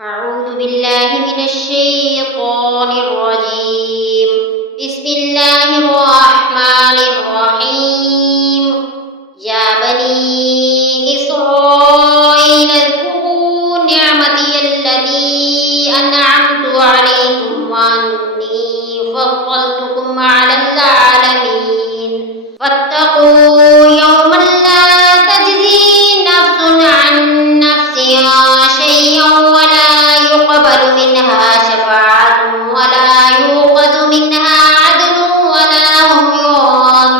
أعوذ بالله من الشيطان الرجيم. بسم الله الرحمن الرحيم. يا بني إسرائيل اذكروا نعمتي التي أنعمت عليكم وأني فضلتكم على العالمين. فاتقوا يوما لا تجزي نفس عن نفس شيئا ولا يقبل منها شفاعة ولا يؤخذ منها عدل ولا هم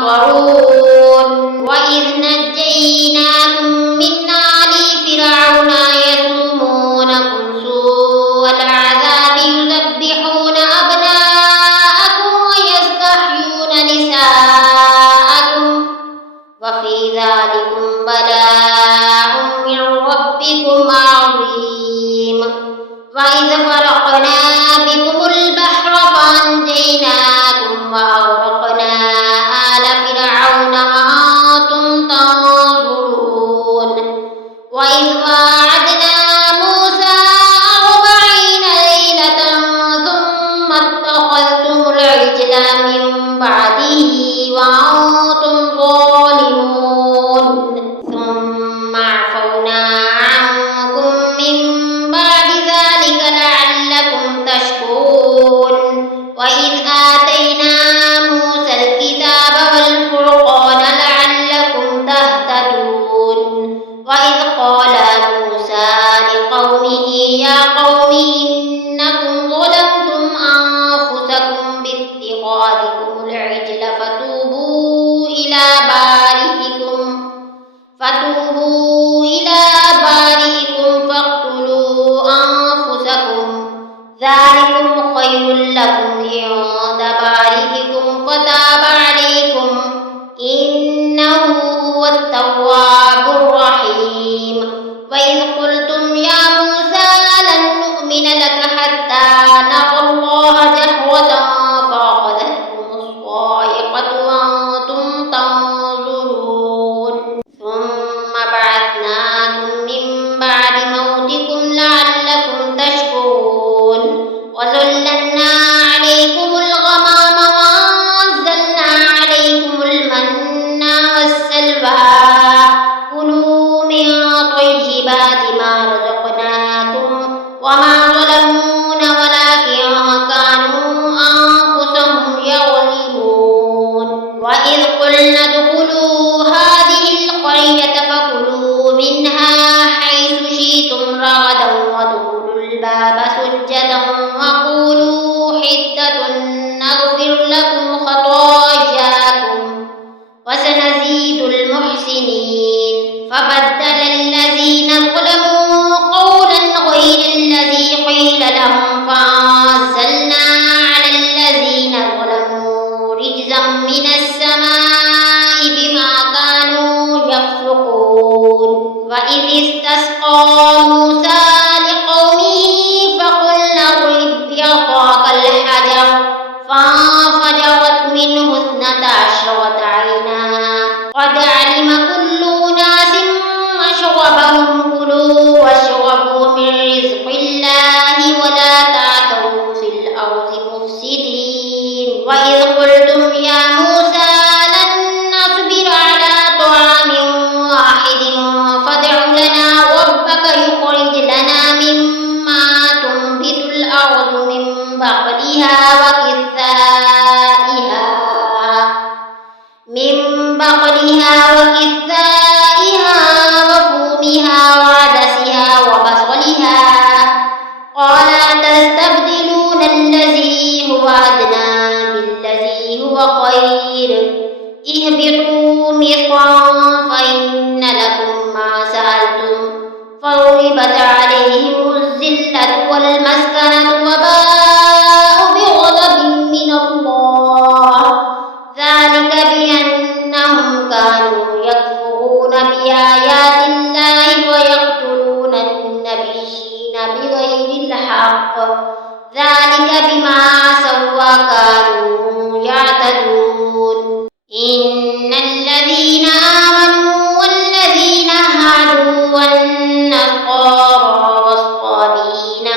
ينصرون. وإذ نجيناكم من آل فرعون يسومونكم سوء العذاب يذبحون أبناءكم ويستحيون نساءكم وفي ذلكم بلاء من ربكم عظيم. وإذ فرقنا بكم البحر فأنجيناكم وأغرقنا آل فرعون وأنتم تنظرون. وإذ واعدنا موسى 40 ليلة ثم اتخذتم العجل من بعده وأنتم ظالمون ثم عفونا عنكم من بعد ذلك لعلكم تشكرون. وإذ آتينا موسى الكتاب والفرقان لعلكم تهتدون. وإذ قال موسى لقومه يا قوم إنكم ظلمتم أنفسكم باتخاذكم العجل فتوبوا إلى بارئكم فاقتلوا أنفسكم ذلكم خير لكم عند بارئكم فتاب عليكم إنه هو التواب الرحيم. وإذ قلتم يا موسى لن نؤمن لك حتى نرى الله جهرة فأخذتكم الصاعقة وأنتم تنظرون ثم بعثناكم من بعد موتكم لعلكم تشكرون. وظللنا عليكم الغمام وأنزلنا عليكم المن والسلوى كلوا من طيبات ما رزقناكم وما ظلمونا ولكن كانوا أنفسهم يظلمون. وإذ قلنا ادخلوا هذه القرية فكلوا منها حيث شئتم رغدا وادخلوا الباب سجدا وقولوا حتة نغفر لكم خطاياكم وسنزيد المحسنين. فبدل الذين ظلموا قولا غير الذي قيل لهم فأنزلنا على الذين ظلموا رجزا من السماء بما كانوا يفسقون. وإذ استسقى موسى لقومه فقلنا اضرب بعصاك الحجر فانفجرت منه 12 عينا قد علم كل أناس مشربهم كلوا واشربوا من رزق الله ولا تعثوا في الأرض مفسدين. وإذ قلتم يا موسى لن نصبر على طعام واحد فادع لنا ربك يخرج لنا مما تنبت الأرض من بقلها وفومها وعدسها وبصلها قال أتستبدلون الذي هو أدنى بالذي هو خير اهبطوا مصرا فإن لكم ما سألتم فضربت عليهم الذلة والمسكنة وباءوا بغضب من الله ذلك بأنهم كانوا يكفرون بآيات الله ويقتلون النبيين بغير الحق ذلك بما عصوا وكانوا يعتدون. إن الذين آمنوا والذين هادوا والنصارى والصابئين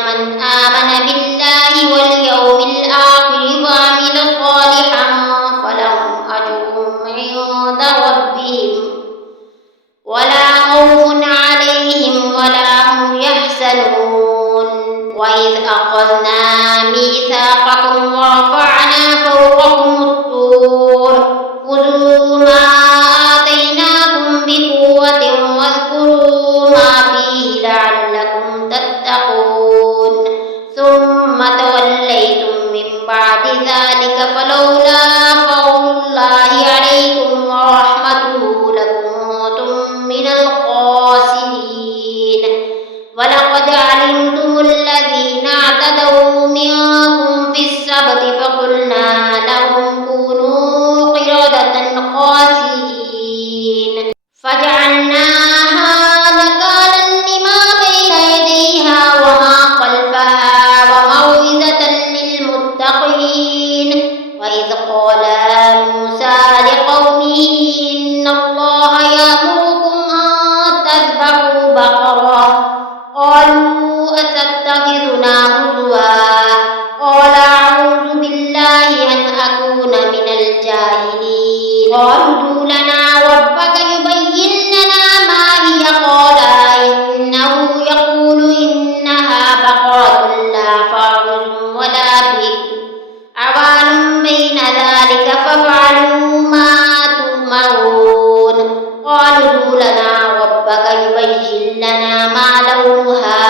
يبين لنا ما لونها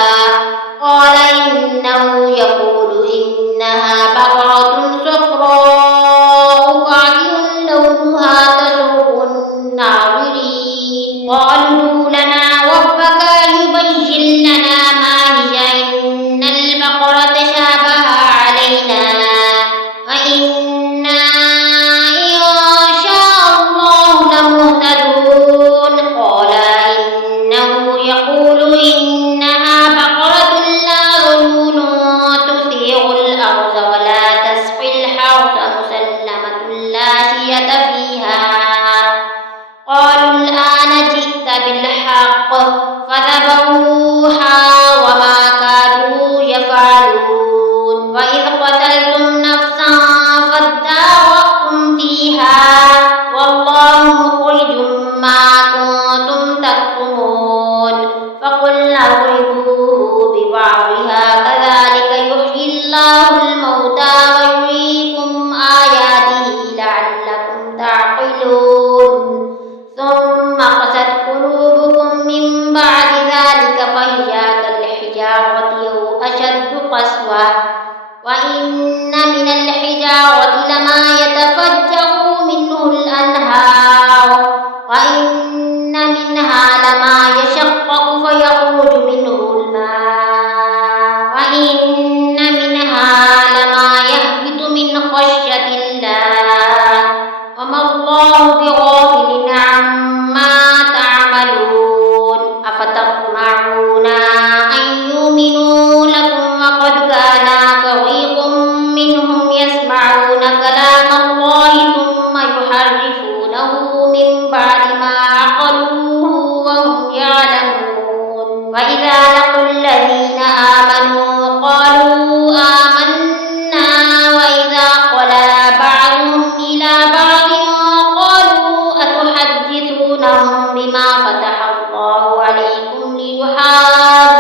قال إنه يقول إنها بقرة صفراء فاقع لونها تسر الناظرين قالوا لنا ربك يبين لنا ما هي إن البقرة تشابه علينا وإنا إن شاء الله لمهتدون قال إنه يقول إنها بقرة لا ذلول تثير الأرض ولا تسقي الحرث مسلمة لا شية فيها قالوا الآن جئت بالحق فذبحوها وما كادوا يفعلون وإذ قتلتم نفسا فادارأتم فيها والله مخرج ما كنتم تكتمون فقلنا اضربوه ببعضها كذلك يحيي الله الموتى ويريكم آياته لعلكم تعقلون ثم قست قلوبكم من بعد ذلك فهي كالحجارة أو أشد قسوة وإن من الحجارة لما يتفجر منه الأنهار وإن منها لما يشقق فيخرج منه الماء وإن منها لما يهبط من خشية الله وما الله بغافل عما تعملون أفتطمعون أن يؤمنوا لكم وقد كان فريق منهم يسمعون كلام الله ثم يحرفونه من بعد ما عقلوه وهم يعلمون وإذا لقوا الذين آمنوا قالوا آمنا وإذا خلا بعضهم إلى بعض قالوا أتحدثونهم بما فتح الله عليكم ليحاجوكم